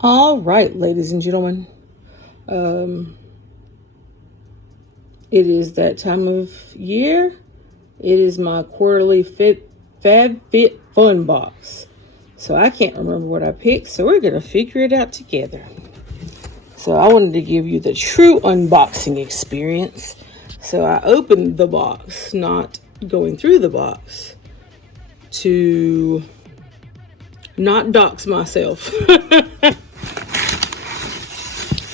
All right, ladies and gentlemen, it is that time of year. It is my quarterly FabFitFun box. So I can't remember what I picked, so we're going to figure it out together. So I wanted to give you the true unboxing experience. So I opened the box, not going through the box, to not dox myself.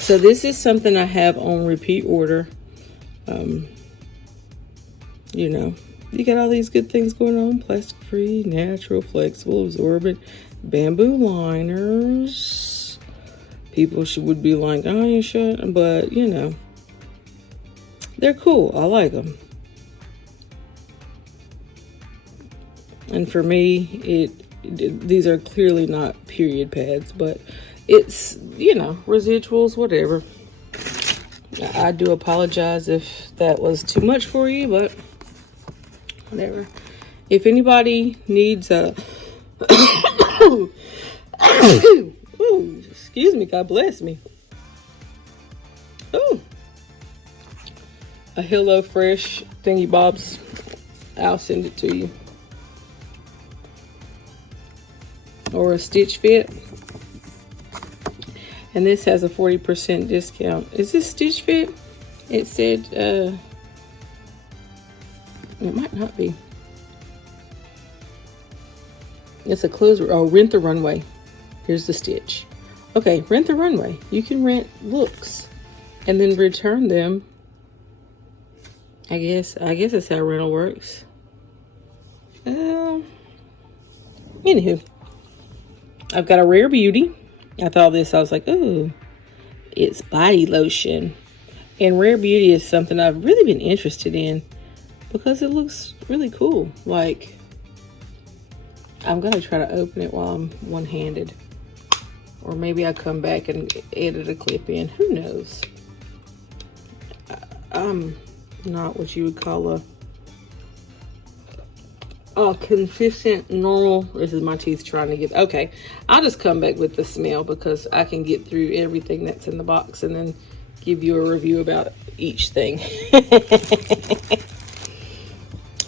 So this is something I have on repeat order. You know, you got all these good things going on: plastic free, natural, flexible, absorbent, bamboo liners. People would be like, oh, you shouldn't, but you know, they're cool. I like them. And for me, these are clearly not period pads, but it's, you know, residuals, whatever. I do apologize if that was too much for you, but whatever. If anybody needs a ooh, excuse me, God bless me. Ooh, a Hello Fresh thingy bobs, I'll send it to you. Or a Stitch Fit. And this has a 40% discount. Is this Stitch Fit? It said, it might not be. It's a Rent the Runway. Here's the Stitch. Okay, Rent the Runway. You can rent looks and then return them. I guess that's how rental works. Anywho, I've got a Rare Beauty. I thought this, I was like, ooh, it's body lotion. And Rare Beauty is something I've really been interested in because it looks really cool. Like, I'm going to try to open it while I'm one-handed. Or maybe I come back and edit a clip in. Who knows? I'm not what you would call a consistent, normal. This is my teeth trying to get. Okay, I'll just come back with the smell because I can get through everything that's in the box and then give you a review about each thing.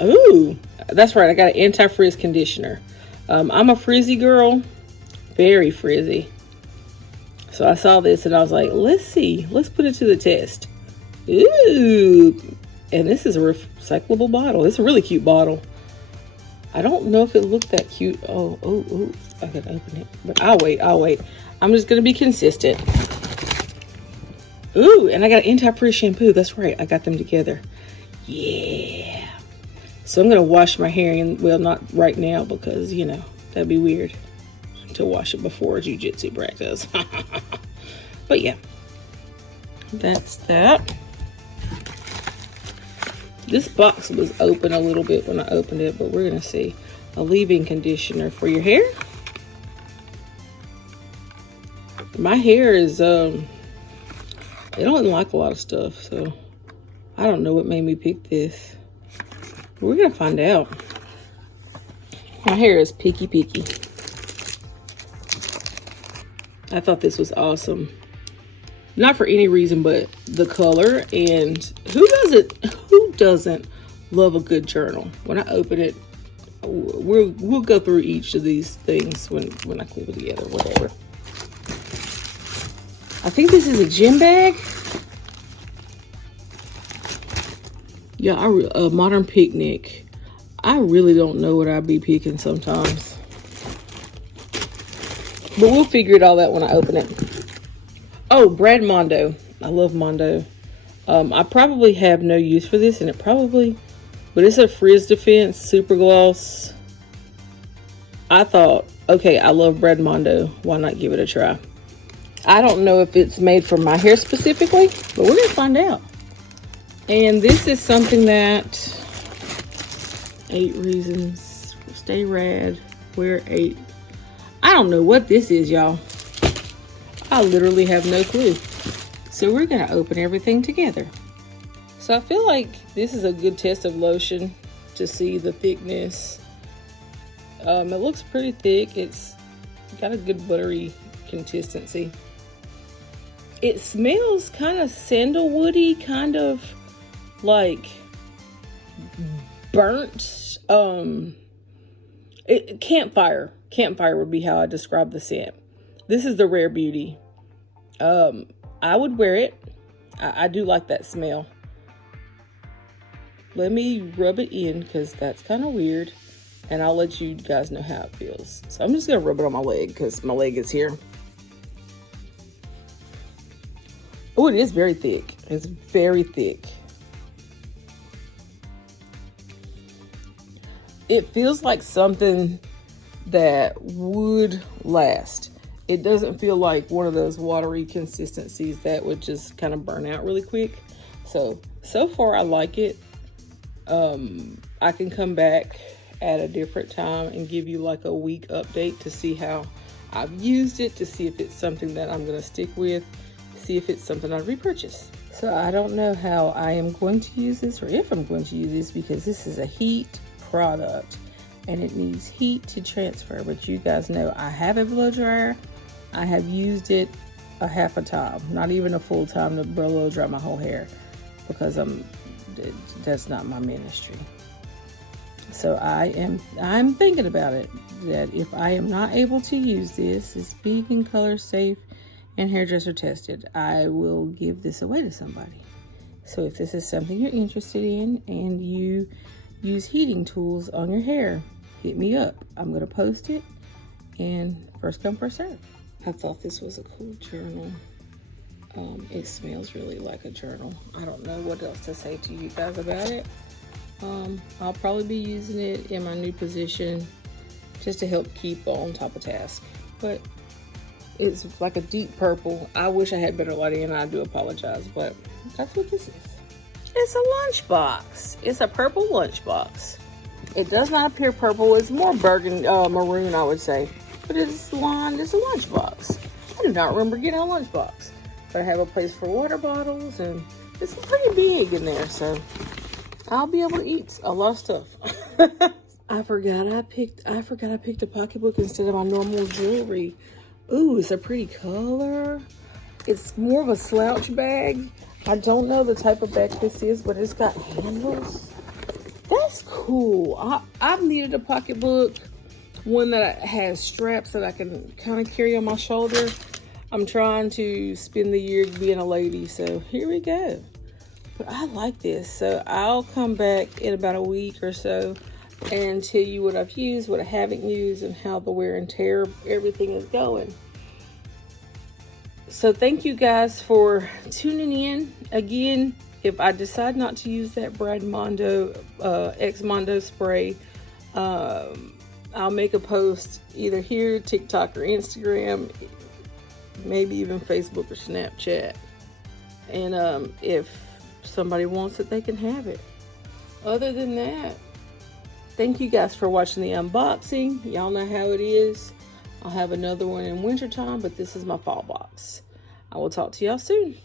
Ooh, that's right. I got an anti-frizz conditioner. I'm a frizzy girl, very frizzy. So I saw this and I was like, let's see. Let's put it to the test. Ooh, and this is a recyclable bottle. It's a really cute bottle. I don't know if it looked that cute. Oh, I can open it. But I'll wait. I'm just going to be consistent. Ooh, and I got an anti-frizz shampoo. That's right. I got them together. Yeah. So I'm going to wash my hair. And well, not right now because, you know, that'd be weird to wash it before jiu-jitsu practice. But yeah, that's that. This box was open a little bit when I opened it, but we're going to see. A leave-in conditioner for your hair. My hair is, it don't like a lot of stuff, so I don't know what made me pick this. We're going to find out. My hair is picky. I thought this was awesome. Not for any reason but the color, and who doesn't love a good journal? When I open it, we'll go through each of these things when I clip it together, whatever. I think this is a gym bag. Yeah, a Modern Picnic. I really don't know what I'd be picking sometimes, but we'll figure it all out when I open it. Oh, Brad Mondo. I love Mondo. I probably have no use for this, but it's a frizz defense super gloss. I thought, okay, I love Brad Mondo. Why not give it a try? I don't know if it's made for my hair specifically, but we're gonna find out. And this is something that 8 reasons stay rad. Wear 8. I don't know what this is, y'all. I literally have no clue. So we're gonna open everything together. So I feel like this is a good test of lotion to see the thickness. It looks pretty thick. It's got a good buttery consistency. It smells kind of sandalwoody, kind of like burnt, campfire would be how I describe the scent. This is the Rare Beauty. I would wear it. I do like that smell. Let me rub it in because that's kind of weird, and I'll let you guys know how it feels. So I'm just gonna rub it on my leg because my leg is here. Oh, it is very thick. It's very thick. It feels like something that would last. It doesn't feel like one of those watery consistencies that would just kind of burn out really quick. So far I like it. I can come back at a different time and give you like a week update to see how I've used it, to see if it's something that I'm going to stick with, see if it's something I'd repurchase. So I don't know how I am going to use this, or if I'm going to use this, because this is a heat product and it needs heat to transfer. But you guys know I have a blow dryer. I have used it a half a time, not even a full time, to blow dry my whole hair, because that's not my ministry. So I'm thinking about it, that if I am not able to use this, it's vegan, color safe, and hairdresser tested, I will give this away to somebody. So if this is something you're interested in and you use heating tools on your hair, hit me up. I'm going to post it, and first come, first serve. I thought this was a cool journal. It smells really like a journal. I don't know what else to say to you guys about it. I'll probably be using it in my new position just to help keep on top of task. But it's like a deep purple. I wish I had better lighting, and I do apologize, but that's what this is. It's a lunchbox. It's a purple lunchbox. It does not appear purple. It's more burgundy, maroon, I would say. But it's lined. It's a lunchbox. I do not remember getting a lunchbox. But I have a place for water bottles, and it's pretty big in there, so I'll be able to eat a lot of stuff. I forgot I picked a pocketbook instead of my normal jewelry. Ooh, it's a pretty color. It's more of a slouch bag. I don't know the type of bag this is, but it's got handles. That's cool. I've needed a pocketbook, one that has straps that I can kind of carry on my shoulder. I'm trying to spend the year being a lady, so here we go. But I like this, so I'll come back in about a week or so and tell you what I've used, what I haven't used, and how the wear and tear of everything is going. So thank you guys for tuning in. Again, if I decide not to use that Brad Mondo X Mondo spray, I'll make a post either here, TikTok, or Instagram, maybe even Facebook or Snapchat. And if somebody wants it, they can have it. Other than that, thank you guys for watching the unboxing. Y'all know how it is. I'll have another one in wintertime, but this is my fall box. I will talk to y'all soon.